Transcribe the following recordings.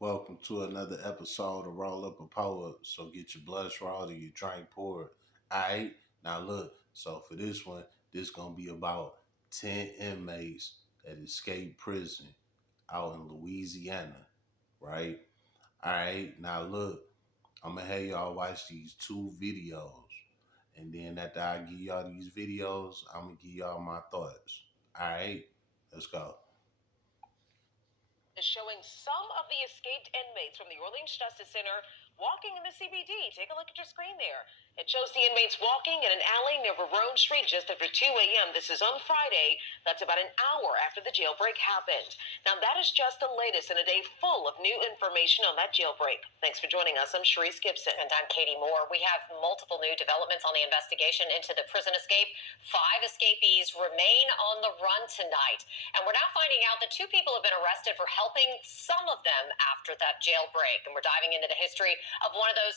Welcome to another episode of Roll Up a Pour Up. So get your blood raw or your drink poured. Alright, now look, so for this one, this gonna be about 10 inmates that escaped prison out in Louisiana, right? Alright, now look, I'm gonna have y'all watch these two videos. And then after I give y'all these videos, I'm gonna give y'all my thoughts. Alright, let's go. Is showing some of the escaped inmates from the Orleans Justice Center walking in the CBD. Take a look at your screen there. It shows the inmates walking in an alley near Verone Street just after 2 a.m. This is on Friday. That's about an hour after the jailbreak happened. Now, that is just the latest in a day full of new information on that jailbreak. Thanks for joining us. I'm Sharice Gibson. And I'm Katie Moore. We have multiple new developments on the investigation into the prison escape. 5 escapees remain on the run tonight. And we're now finding out that 2 people have been arrested for helping some of them after that jailbreak. And we're diving into the history of one of those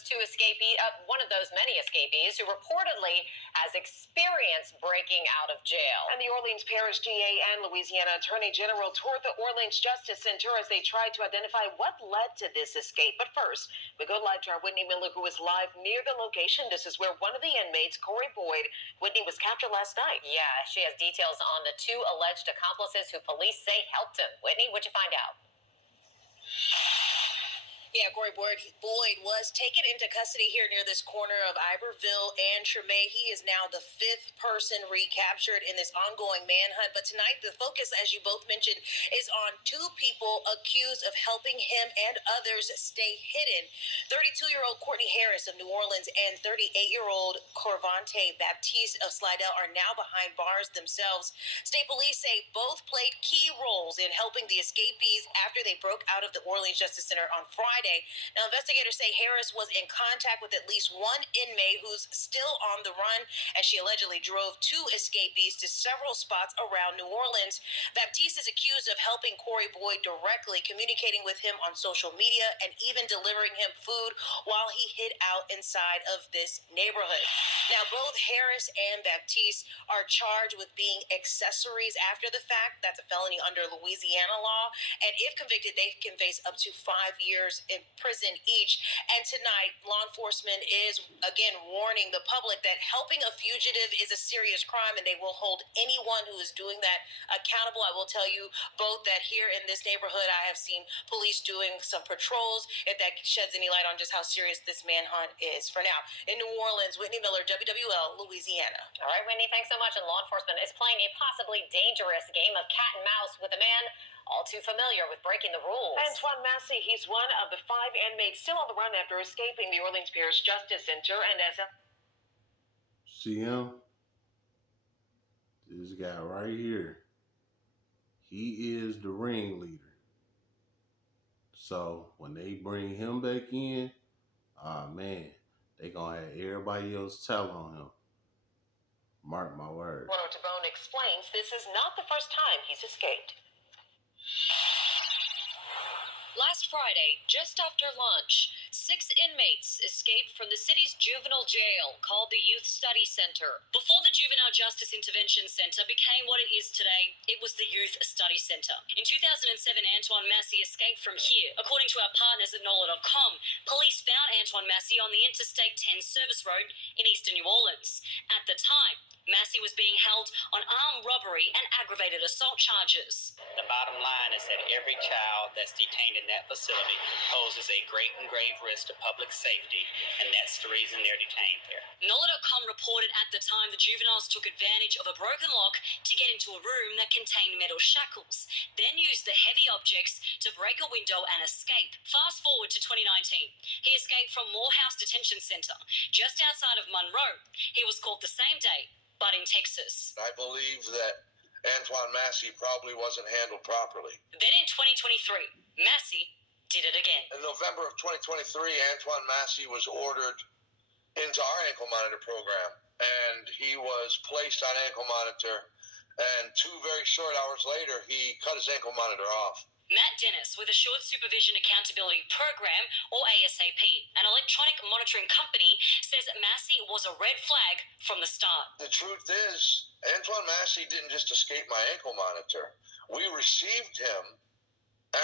many escapees who reportedly has experience breaking out of jail. And the Orleans Parish DA and Louisiana Attorney General toured the Orleans Justice Center as they tried to identify what led to this escape. But first, we go live to our Whitney Miller, who is live near the location. This is where one of the inmates, Corey Boyd, Whitney, was captured last night. Yeah, she has details on the 2 alleged accomplices who police say helped him. Whitney, what'd you find out? Yeah, Corey Boyd was taken into custody here near this corner of Iberville and Treme. He is now the 5th person recaptured in this ongoing manhunt. But tonight, the focus, as you both mentioned, is on 2 people accused of helping him and others stay hidden. 32-year-old Courtney Harris of New Orleans and 38-year-old Corvante Baptiste of Slidell are now behind bars themselves. State police say both played key roles in helping the escapees after they broke out of the Orleans Justice Center on Friday. Now, investigators say Harris was in contact with at least one inmate who's still on the run, and she allegedly drove 2 escapees to several spots around New Orleans. Baptiste is accused of helping Corey Boyd directly, communicating with him on social media, and even delivering him food while he hid out inside of this neighborhood. Now, both Harris and Baptiste are charged with being accessories after the fact. That's a felony under Louisiana law, and if convicted, they can face up to 5 years in prison each. And tonight, law enforcement is again warning the public that helping a fugitive is a serious crime, and they will hold anyone who is doing that accountable. I will tell you both that here in this neighborhood, I have seen police doing some patrols, if that sheds any light on just how serious this manhunt is. For now, in New Orleans, Whitney Miller, WWL, Louisiana. All right, Whitney, thanks so much. And law enforcement is playing a possibly dangerous game of cat and mouse with a man all too familiar with breaking the rules. Antoine Massey, he's one of the 5 inmates still on the run after escaping the Orleans Parish Justice Center. And as a See him? This guy right here. He is the ringleader. So when they bring him back in, man, they gonna have everybody else tell on him. Mark my words. Ronald Tabone explains this is not the first time he's escaped. Last Friday, just after lunch, 6 inmates escaped from the city's juvenile jail called the Youth Study Center. Before the Juvenile Justice Intervention Center became what it is today, it was the Youth Study Center. In 2007, Antoine Massey escaped from here. According to our partners at NOLA.com, police found Antoine Massey on the Interstate 10 service road in eastern New Orleans. At the time, Massey was being held on armed robbery and aggravated assault charges. The bottom line is that every child that's detained in that facility poses a great and grave risk to public safety, and that's the reason they're detained there. NOLA.com reported at the time the juveniles took advantage of a broken lock to get into a room that contained metal shackles, then used the heavy objects to break a window and escape. Fast forward to 2019. He escaped from Morehouse Detention Center, just outside of Monroe. He was caught the same day, but in Texas. I believe that Antoine Massey probably wasn't handled properly. Then in 2023, Massey did it again. In November of 2023, Antoine Massey was ordered into our ankle monitor program, and he was placed on ankle monitor, and 2 very short hours later, he cut his ankle monitor off. Matt Dennis with Assured Supervision Accountability Program, or ASAP, an electronic monitoring company, says Massey was a red flag from the start. The truth is, Antoine Massey didn't just escape my ankle monitor. We received him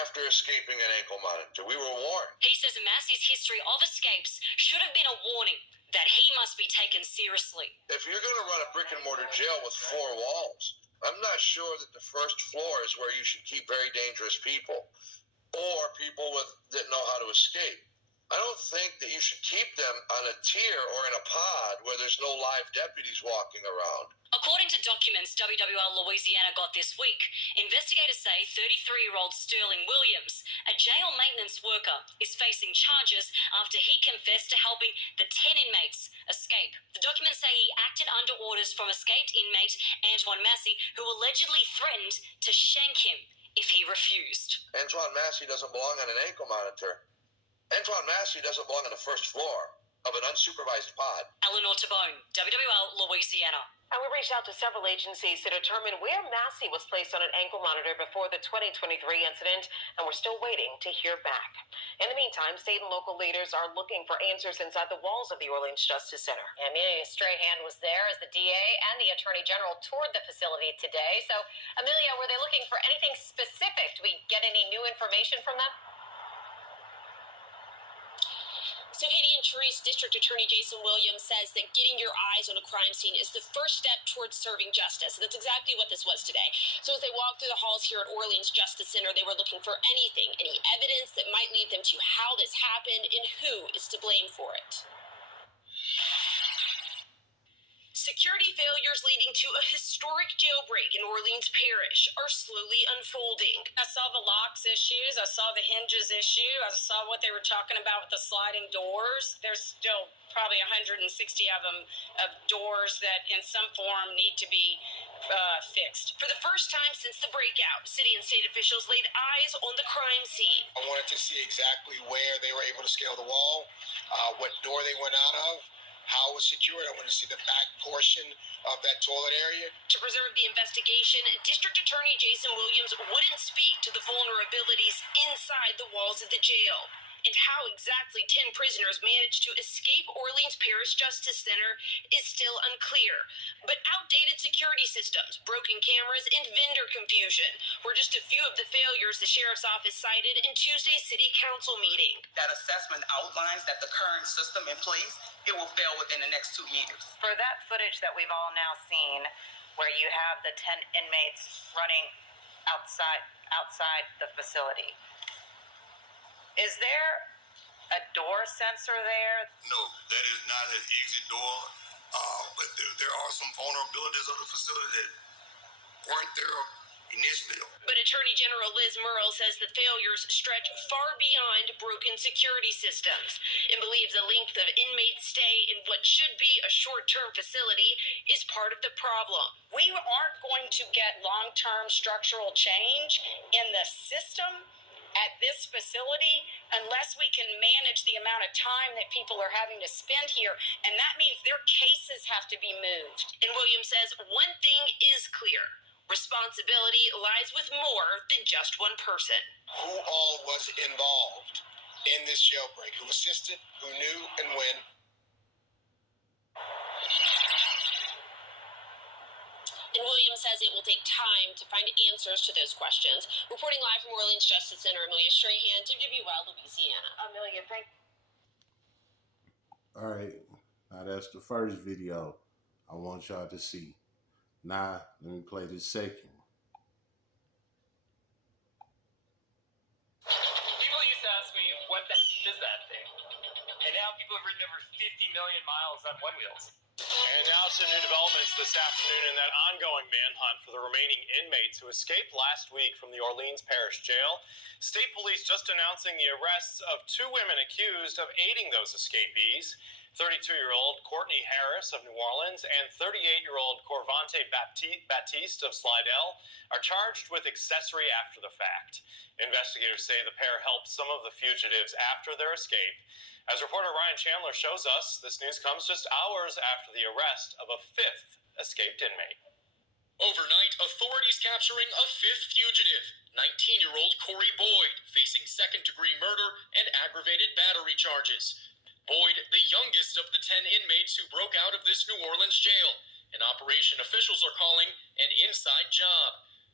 after escaping an ankle monitor. We were warned. He says Massey's history of escapes should have been a warning that he must be taken seriously. If you're going to run a brick and mortar jail with 4 walls, I'm not sure that the first floor is where you should keep very dangerous people or people that know how to escape. I don't think that you should keep them on a tier or in a pod where there's no live deputies walking around. According to documents WWL Louisiana got this week, investigators say 33-year-old Sterling Williams, a jail maintenance worker, is facing charges after he confessed to helping the 10 inmates escape. The documents say he acted under orders from escaped inmate Antoine Massey, who allegedly threatened to shank him if he refused. Antoine Massey doesn't belong on an ankle monitor. Antoine Massey doesn't belong on the first floor of an unsupervised pod. Eleanor Tabone, WWL Louisiana. And we reached out to several agencies to determine where Massey was placed on an ankle monitor before the 2023 incident, and we're still waiting to hear back. In the meantime, state and local leaders are looking for answers inside the walls of the Orleans Justice Center. Amelia Strahan was there as the DA and the Attorney General toured the facility today. So, Amelia, were they looking for anything specific? Do we get any new information from them? So Haiti and Therese District Attorney Jason Williams says that getting your eyes on a crime scene is the first step towards serving justice. And that's exactly what this was today. So as they walked through the halls here at Orleans Justice Center, they were looking for anything, any evidence that might lead them to how this happened and who is to blame for it. Security failures leading to a historic jailbreak in Orleans Parish are slowly unfolding. I saw the locks issues, I saw the hinges issue, I saw what they were talking about with the sliding doors. There's still probably 160 of them, of doors that in some form need to be fixed. For the first time since the breakout, city and state officials laid eyes on the crime scene. I wanted to see exactly where they were able to scale the wall, what door they went out of, how it was secured. I want to see the back portion of that toilet area. To preserve the investigation, District Attorney Jason Williams wouldn't speak to the vulnerabilities inside the walls of the jail. And how exactly 10 prisoners managed to escape Orleans Parish Justice Center is still unclear. But outdated security systems, broken cameras, and vendor confusion were just a few of the failures the sheriff's office cited in Tuesday's city council meeting. That assessment outlines that the current system in place, it will fail within the next 2 years. For that footage that we've all now seen, where you have the 10 inmates running outside the facility, is there a door sensor there? No, that is not an exit door, but there are some vulnerabilities of the facility that weren't there initially. But Attorney General Liz Murrill says the failures stretch far beyond broken security systems and believes the length of inmate stay in what should be a short-term facility is part of the problem. We aren't going to get long-term structural change in the system at this facility unless we can manage the amount of time that people are having to spend here, and that means their cases have to be moved. And Williams says one thing is clear: responsibility lies with more than just one person. Who all was involved in this jailbreak? Who assisted, who knew, and when? And Williams says it will take time to find answers to those questions. Reporting live from Orleans Justice Center, Amelia Strahan, WWL Louisiana. Amelia, thank you. All right, now that's the first video I want y'all to see. Now, let me play the second. People used to ask me, what the is that thing? And now people have ridden over 50 million miles on one wheels. And now some new developments this afternoon in that ongoing manhunt for the remaining inmates who escaped last week from the Orleans Parish Jail. State police just announcing the arrests of 2 women accused of aiding those escapees. 32-year-old Courtney Harris of New Orleans and 38-year-old Corvante Baptiste of Slidell are charged with accessory after the fact. Investigators say the pair helped some of the fugitives after their escape. As reporter Ryan Chandler shows us, this news comes just hours after the arrest of a 5th escaped inmate. Overnight, authorities capturing a 5th fugitive, 19-year-old Corey Boyd, facing second-degree murder and aggravated battery charges. Boyd, the youngest of the 10 inmates who broke out of this New Orleans jail, an operation officials are calling an inside job.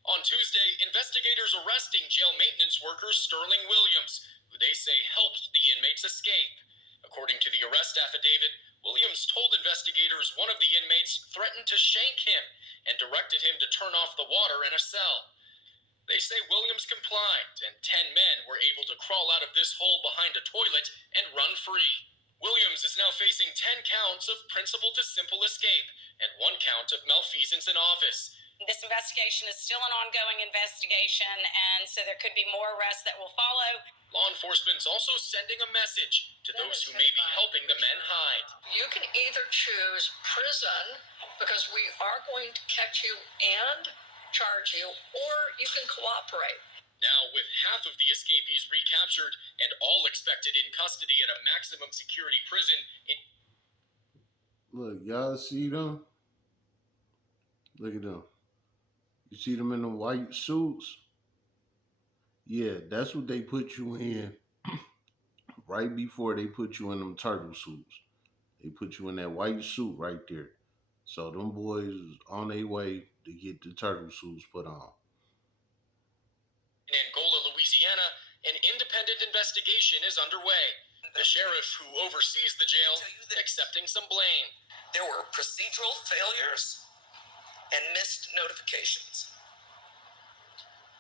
On Tuesday, investigators arresting jail maintenance worker Sterling Williams, who they say helped the inmates escape. According to the arrest affidavit, Williams told investigators one of the inmates threatened to shank him and directed him to turn off the water in a cell. They say Williams complied, and 10 men were able to crawl out of this hole behind a toilet and run free. Williams is now facing 10 counts of principal to simple escape and 1 count of malfeasance in office. This investigation is still an ongoing investigation, and so there could be more arrests that will follow. Law enforcement's also sending a message to those who may be helping the men hide. You can either choose prison, because we are going to catch you and charge you, or you can cooperate. Now, with half of the escapees recaptured and all expected in custody at a maximum security prison in... Look, y'all see them? Look at them. You see them in the white suits? Yeah, that's what they put you in right before they put you in them turtle suits. They put you in that white suit right there. So them boys was on their way to get the turtle suits put on. In Angola, Louisiana, an independent investigation is underway. The sheriff who oversees the jail accepting some blame. There were procedural failures and missed notifications.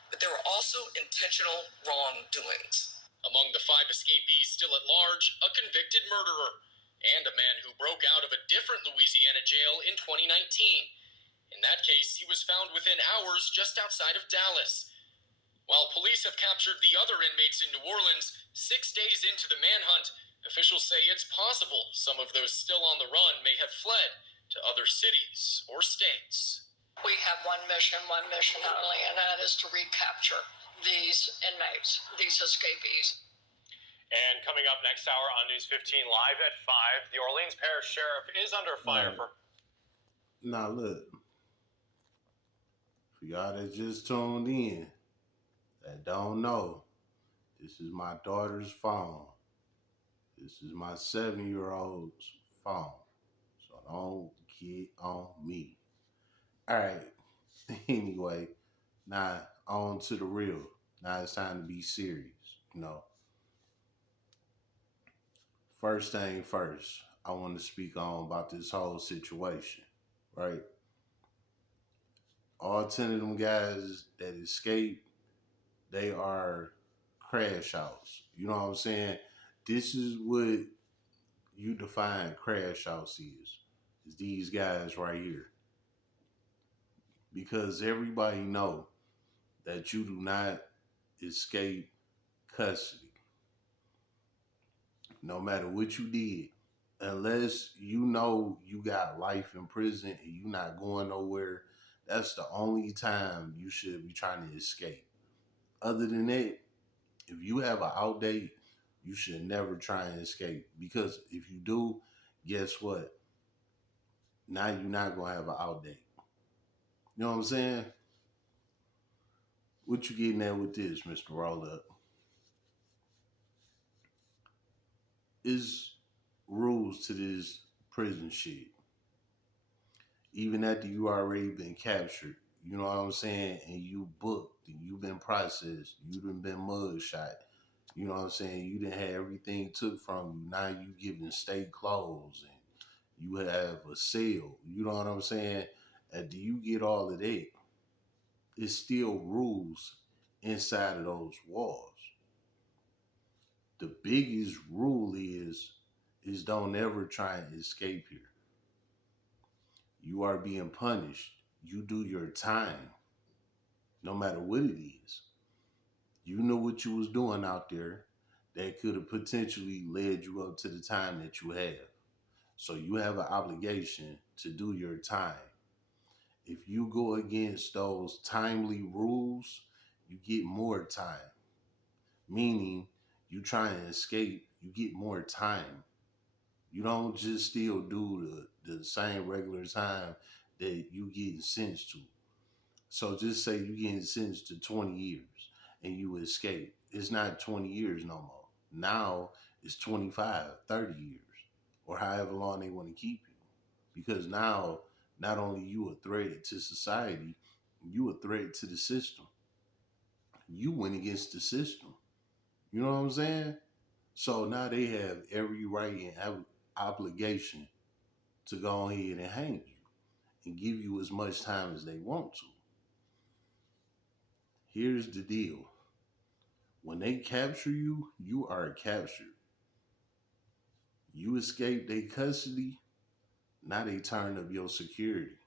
But there were also intentional wrongdoings. Among the 5 escapees still at large, a convicted murderer and a man who broke out of a different Louisiana jail in 2019. In that case, he was found within hours just outside of Dallas. While police have captured the other inmates in New Orleans, 6 days into the manhunt, officials say it's possible some of those still on the run may have fled to other cities or states. We have one mission only, and that is to recapture these inmates, these escapees. And coming up next hour on News 15 live at 5, the Orleans Parish Sheriff is under fire for... Now look, for y'all that just tuned in, that don't know, this is my daughter's phone. This is my 7-year-old's phone. So don't get on me. All right. Anyway, now on to the real. Now it's time to be serious, you know. First thing first, I want to speak on about this whole situation, right? All 10 of them guys that escaped, they are crash outs. You know what I'm saying? This is what you define crash outs is these guys right here. Because everybody know that you do not escape custody. No matter what you did, unless you know you got life in prison and you not going nowhere, that's the only time you should be trying to escape. Other than that, if you have an out date, you should never try and escape. Because if you do, guess what? Now you're not going to have an out date. You know what I'm saying? What you getting at with this, Mr. Roll Up? Is rules to this prison shit. Even after you already been captured, you know what I'm saying, and you booked, and you been processed, you done been mug shot, you know what I'm saying, you done had everything took from you, now you giving state clothes, and you have a cell, you know what I'm saying, after you get all of that, it's still rules inside of those walls. The biggest rule is don't ever try and escape here. You are being punished. You do your time, no matter what it is. You know what you was doing out there that could have potentially led you up to the time that you have. So you have an obligation to do your time. If you go against those timely rules, you get more time. Meaning, you try and escape, you get more time. You don't just still do the same regular time that you getting sentenced to. So just say you getting sentenced to 20 years and you escape. It's not 20 years no more. Now it's 25, 30 years, or however long they want to keep you. Because now, not only you a threat to society, You a threat to the system. You went against the system. You know what I'm saying? So now they have every right and obligation to go ahead and hang you and give you as much time as they want to. Here's the deal. When they capture you, you are captured. You escape their custody, now they turn up your security.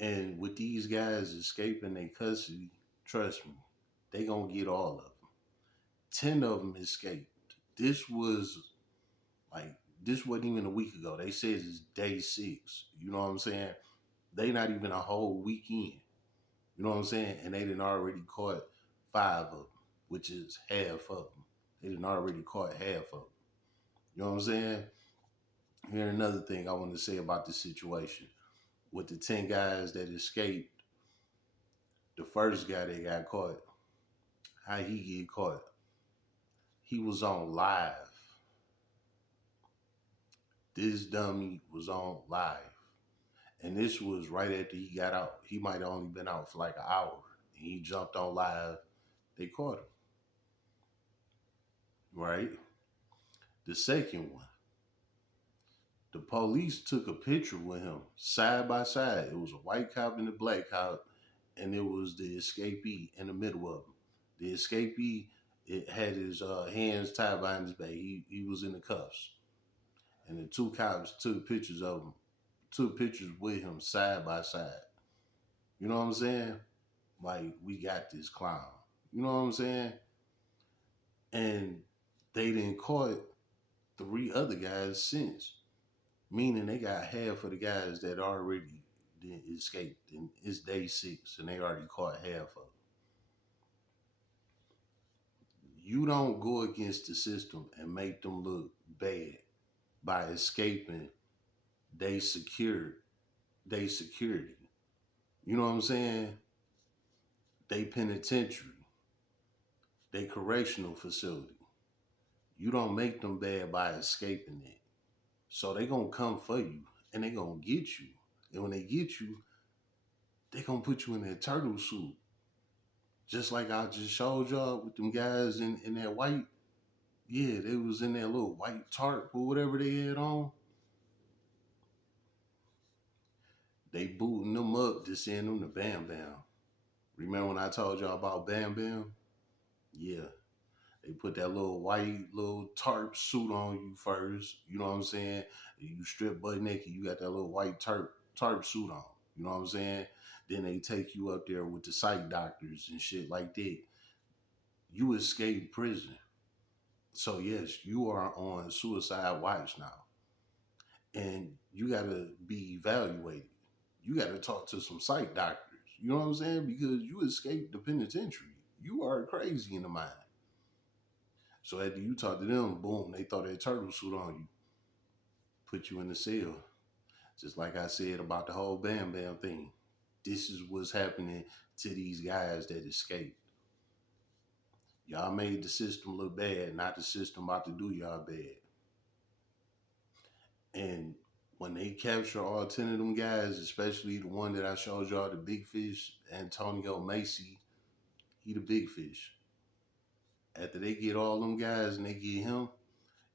And with these guys escaping their custody, trust me, they gonna get all of them. 10 of them escaped. This was like, this wasn't even a week ago. They said it's day 6. You know what I'm saying? They not even a whole weekend. You know what I'm saying? And they didn't already caught 5 of them, which is half of them. They didn't already caught half of them. You know what I'm saying? Here another thing I want to say about the situation with the 10 guys that escaped. The first guy that got caught, how he get caught? He was on live. This dummy was on live. And this was right after he got out. He might have only been out for like an hour. And he jumped on live. They caught him. Right? The second one, the police took a picture with him side by side. It was a white cop and a black cop, and it was the escapee in the middle of them. The escapee, it had his hands tied behind his back. He was in the cuffs. And the 2 cops took pictures of him, took pictures with him side by side. You know what I'm saying? Like, we got this clown. You know what I'm saying? And they didn't caught 3 other guys since. Meaning they got half of the guys that already didn't escape. And it's day 6 and they already caught half of them. You don't go against the system and make them look bad by escaping they security. You know what I'm saying? They penitentiary, they correctional facility. You don't make them bad by escaping it. So they gonna come for you and they gonna get you. And when they get you, they gonna put you in that turtle suit. Just like I just showed y'all with them guys in that white. Yeah, they was in that little white tarp or whatever they had on. They booting them up to send them to Bam Bam. Remember when I told y'all about Bam Bam? Yeah. They put that little tarp suit on you first. You know what I'm saying? You strip butt naked, you got that little white tarp suit on. You know what I'm saying? Then they take you up there with the psych doctors and shit like that. You escaped prison. So yes, you are on suicide watch now. And you gotta be evaluated. You gotta talk to some psych doctors. You know what I'm saying? Because you escaped the penitentiary. You are crazy in the mind. So after you talk to them, boom, they throw that turtle suit on you, put you in the cell. Just like I said about the whole Bam Bam thing. This is what's happening to these guys that escaped. Y'all made the system look bad, not the system about to do y'all bad. And when they capture all 10 of them guys, especially the one that I showed y'all, the big fish, Antonio Macy, he the big fish. After they get all them guys and they get him,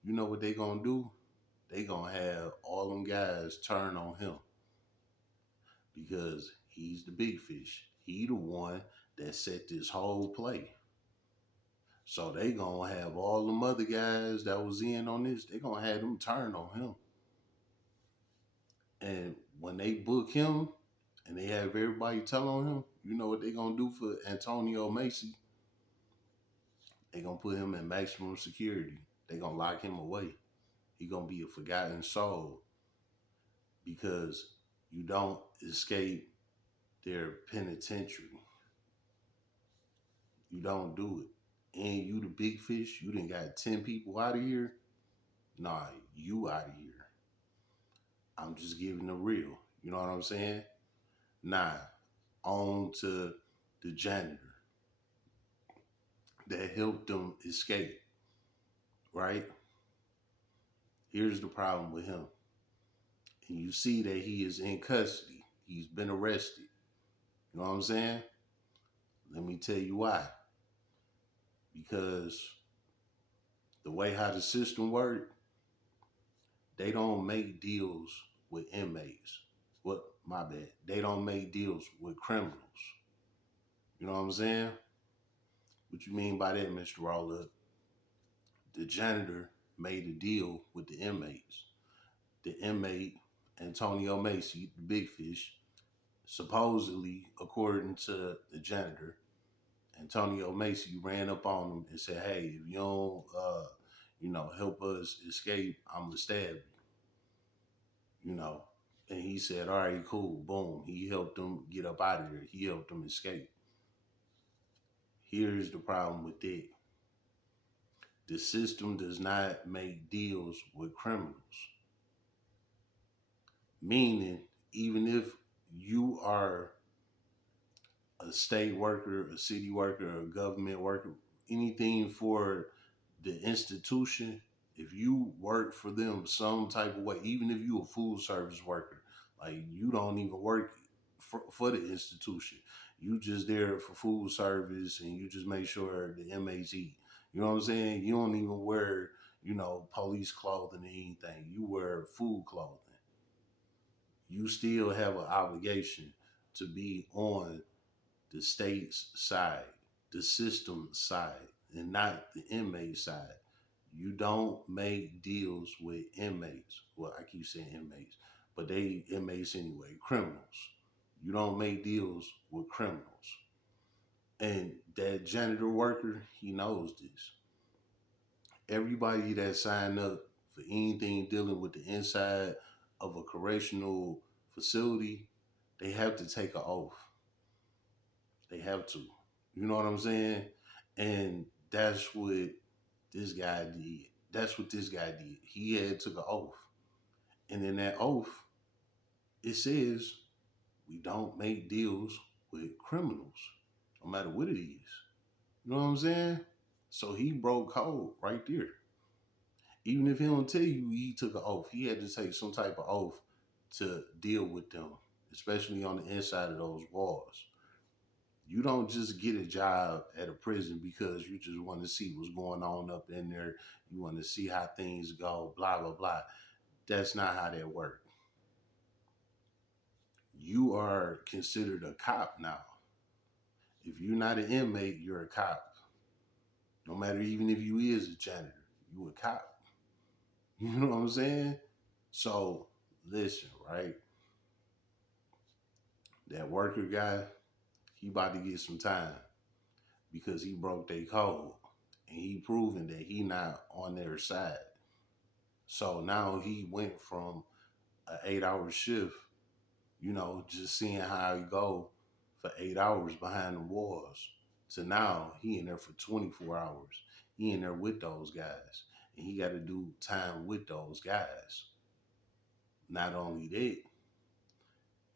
you know what they gonna do? They gonna have all them guys turn on him because he's the big fish. He the one that set this whole play. So they gonna have all them other guys that was in on this, they gonna have them turn on him. And when they book him and they have everybody tell on him, you know what they gonna do for Antonio Macy? They gonna put him in maximum security. They gonna lock him away. He gonna be a forgotten soul because you don't escape their penitentiary. You don't do it. And you the big fish, you done got 10 people out of here. Nah, you out of here. I'm just giving the real. You know what I'm saying? Nah, on to the janitor that helped them escape, right? Here's the problem with him. And you see that he is in custody. He's been arrested. You know what I'm saying? Let me tell you why. Because the way how the system works, they don't make deals with inmates. What? My bad. They don't make deals with criminals. You know what I'm saying? What you mean by that, Mr. Roller? The janitor made a deal with the inmates. The inmate, Antonio Macy, the big fish, supposedly, according to the janitor, Antonio Macy ran up on him and said, "Hey, if you don't, help us escape, I'm gonna stab you." You know, and he said, "All right, cool, boom." He helped them get up out of there. He helped them escape. Here's the problem with that: the system does not make deals with criminals. Meaning, even if you are a state worker, a city worker, a government worker, anything for the institution, if you work for them some type of way, even if you a food service worker, like you don't even work for the institution, you just there for food service and you just make sure the inmates eat. You know what I'm saying? You don't even wear, police clothing or anything. You wear food clothing. You still have an obligation to be on the state's side, the system side, and not the inmate side. You don't make deals with inmates. Well, I keep saying inmates, but they inmates anyway, criminals. You don't make deals with criminals. And that janitor worker, he knows this. Everybody that signed up for anything dealing with the inside of a correctional facility, they have to take an oath. They have to. You know what I'm saying? And that's what this guy did. That's what this guy did. He had took an oath. And in that oath, it says we don't make deals with criminals, no matter what it is. You know what I'm saying? So he broke code right there. Even if he don't tell you he took an oath, he had to take some type of oath to deal with them, especially on the inside of those walls. You don't just get a job at a prison because you just want to see what's going on up in there. You want to see how things go, blah, blah, blah. That's not how that works. You are considered a cop now. If you're not an inmate, you're a cop. No matter even if you is a janitor, you a cop. You know what I'm saying? So listen, right? That worker guy, he about to get some time because he broke their code and he proven that he not on their side. So now he went from an 8 hour shift, just seeing how he go for 8 hours behind the walls, to now he in there for 24 hours. He in there with those guys. And he got to do time with those guys. Not only that,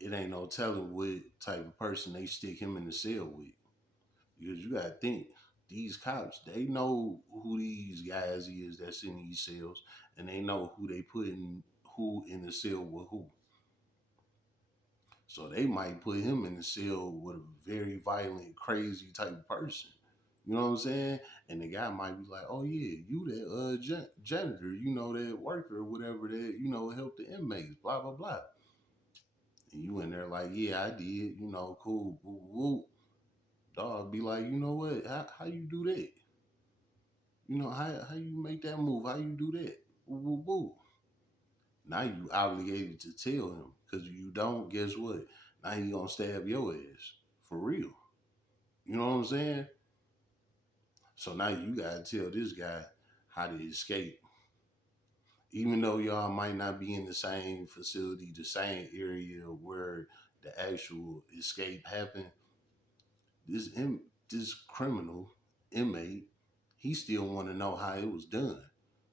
it ain't no telling what type of person they stick him in the cell with. Because you got to think, these cops, they know who these guys is that's in these cells, and they know who they putting who in the cell with who. So they might put him in the cell with a very violent, crazy type of person. You know what I'm saying? And the guy might be like, "Oh yeah, you that janitor, that worker, or whatever that help the inmates, blah blah blah." And you in there like, "Yeah, I did, cool, woo woo." Dog be like, "You know what? How you do that? How you make that move? How you do that? Woo woo woo." Now you obligated to tell him, because if you don't, guess what? Now he gonna stab your ass for real. You know what I'm saying? So now you gotta tell this guy how to escape. Even though y'all might not be in the same facility, the same area where the actual escape happened, this criminal inmate, he still want to know how it was done.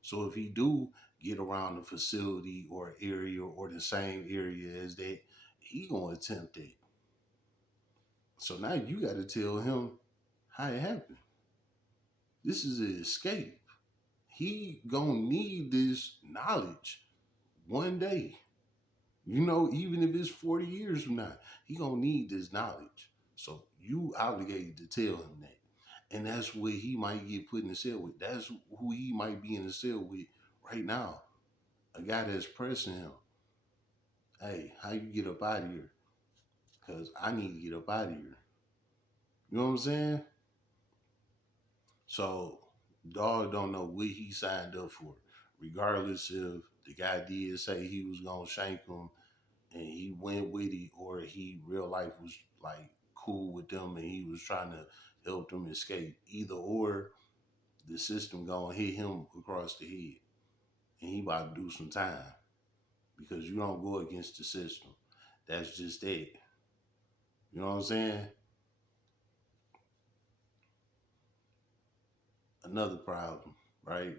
So if he do get around the facility or area or the same area as that, he gonna attempt it. So now you got to tell him how it happened. This is an escape. He gonna need this knowledge one day. Even if it's 40 years from now, he gonna need this knowledge. So you obligated to tell him that. And that's what he might get put in the cell with. That's who he might be in the cell with right now. A guy that's pressing him. Hey, how you get up out of here? Because I need to get up out of here. You know what I'm saying? So, dog don't know what he signed up for. Regardless if the guy did say he was going to shank him and he went with it, or he real life was like cool with them and he was trying to help them escape. Either or, the system gonna hit him across the head and he about to do some time because you don't go against the system. That's just it. You know what I'm saying? Another problem, right?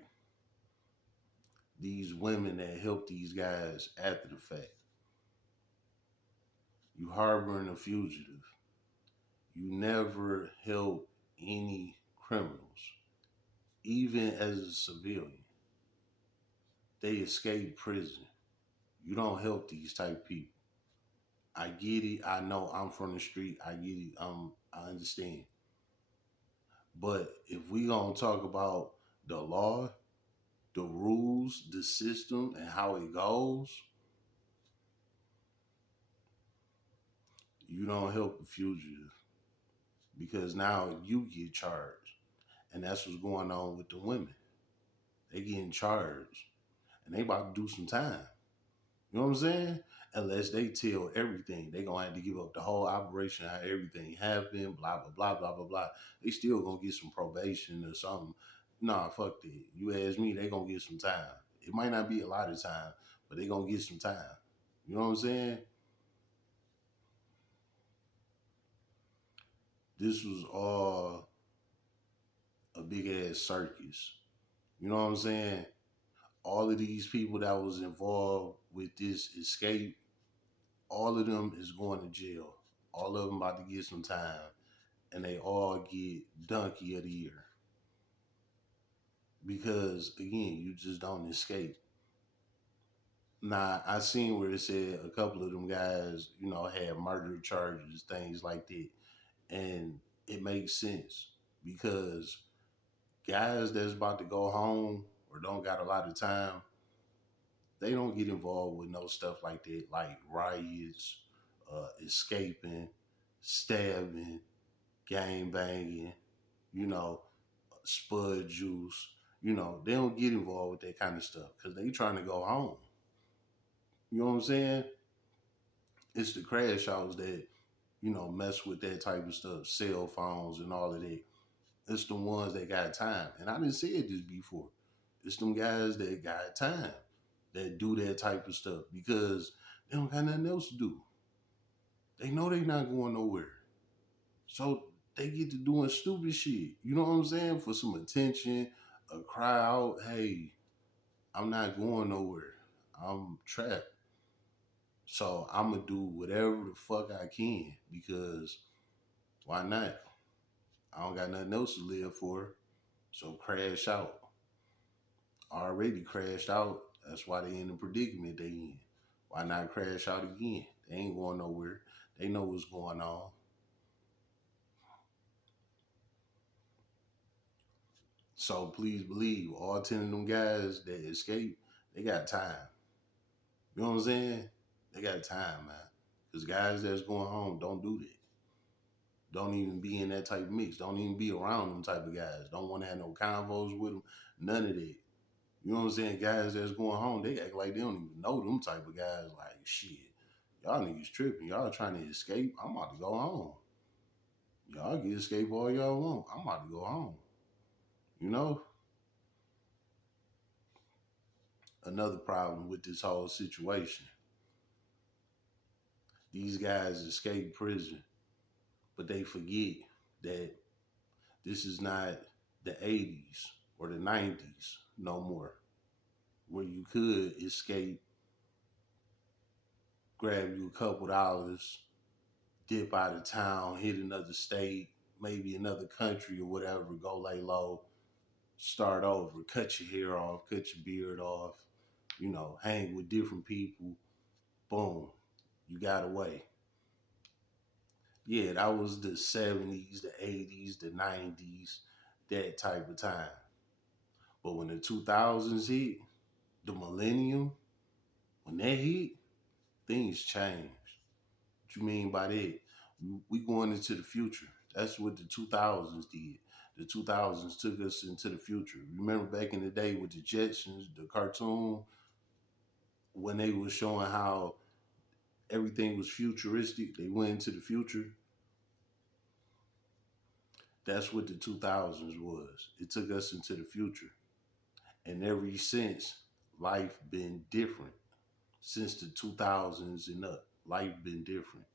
These women that help these guys after the fact. You harboring a fugitive. You never help any criminals, even as a civilian. They escape prison. You don't help these type people. I get it. I know I'm from the street. I get it. I understand. But if we gonna talk about the law, the rules, the system, and how it goes, you don't help a fugitive because now you get charged. And that's what's going on with the women. They getting charged and they about to do some time. You know what I'm saying? Unless they tell everything, they gonna have to give up the whole operation, how everything happened, blah blah blah blah blah blah. They still gonna get some probation or something. Nah, fuck that. You ask me, they gonna get some time. It might not be a lot of time, but they gonna get some time. You know what I'm saying? This was all a big ass circus. You know what I'm saying? All of these people that was involved with this escape, all of them is going to jail. All of them about to get some time. And they all get donkey of the year. Because again, you just don't escape. Now, I seen where it said a couple of them guys, had murder charges, things like that. And it makes sense because guys that's about to go home or don't got a lot of time, they don't get involved with no stuff like that, like riots, escaping, stabbing, gang banging, you know, spud juice. They don't get involved with that kind of stuff because they trying to go home. You know what I'm saying? It's the crash outs that, mess with that type of stuff, cell phones and all of that. It's the ones that got time. And I didn't say this before. It's them guys that got time that do that type of stuff because they don't got nothing else to do. They know they not going nowhere. So they get to doing stupid shit. You know what I'm saying? For some attention, a cry out, hey, I'm not going nowhere. I'm trapped. So I'm going to do whatever the fuck I can because why not? I don't got nothing else to live for. So crash out. Already crashed out. That's why they in the predicament they in. Why not crash out again? They ain't going nowhere. They know what's going on. So please believe all 10 of them guys that escaped, they got time. You know what I'm saying? They got time, man. Because guys that's going home don't do that. Don't even be in that type of mix. Don't even be around them type of guys. Don't want to have no convos with them. None of that. You know what I'm saying? Guys that's going home, they act like they don't even know them type of guys. Like, shit, y'all niggas tripping. Y'all trying to escape. I'm about to go home. Y'all can escape all y'all want. I'm about to go home. You know? Another problem with this whole situation. These guys escape prison, but they forget that this is not the 80s or the 90s no more, where you could escape, grab you a couple dollars, dip out of town, hit another state, maybe another country or whatever, go lay low, start over, cut your hair off, cut your beard off, hang with different people. Boom, you got away. Yeah, that was the 70s, the 80s, the 90s, that type of time. But when the 2000s hit, the millennium, when that hit, things changed. What you mean by that? We going into the future. That's what the 2000s did. The 2000s took us into the future. Remember back in the day with the Jetsons, the cartoon, when they was showing how everything was futuristic, they went into the future. That's what the 2000s was. It took us into the future. And ever since, life been different. Since the 2000s and up, life been different.